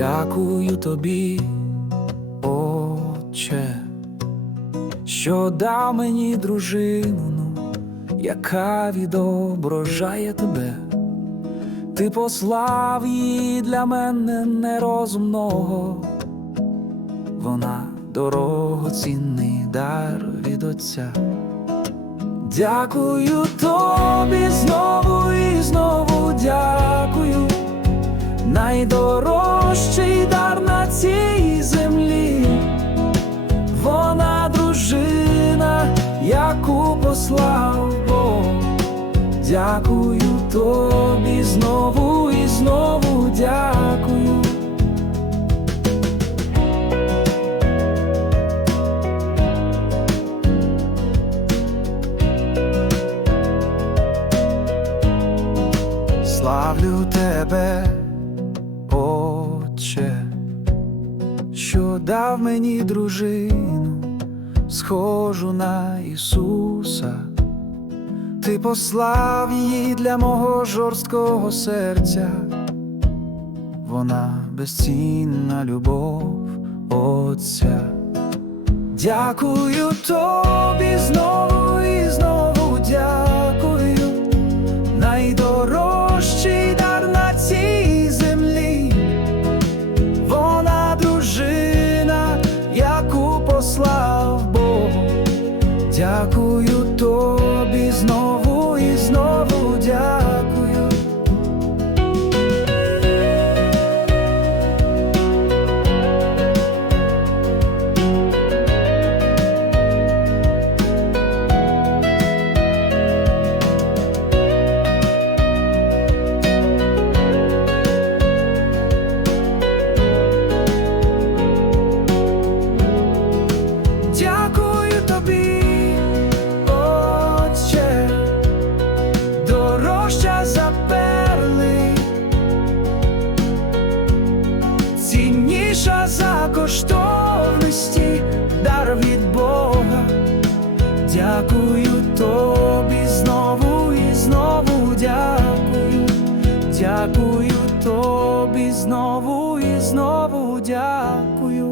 Дякую тобі, Отче, що дав мені дружину, яка відображає тебе. Ти послав її для мене нерозумного, вона дорогоцінний дар від Отця. Дякую тобі знову і знову найдорожчий дар на цій землі, вона дружина, яку послав Бог. Дякую тобі знову і знову дякую. Славлю тебе, Отче, що дав мені дружину, схожу на Ісуса. Ти послав її для мого жорсткого серця, вона безцінна любов Отця. Дякую тобі знову Дякую тобі знову і знову дякую, дякую тобі знову і знову дякую.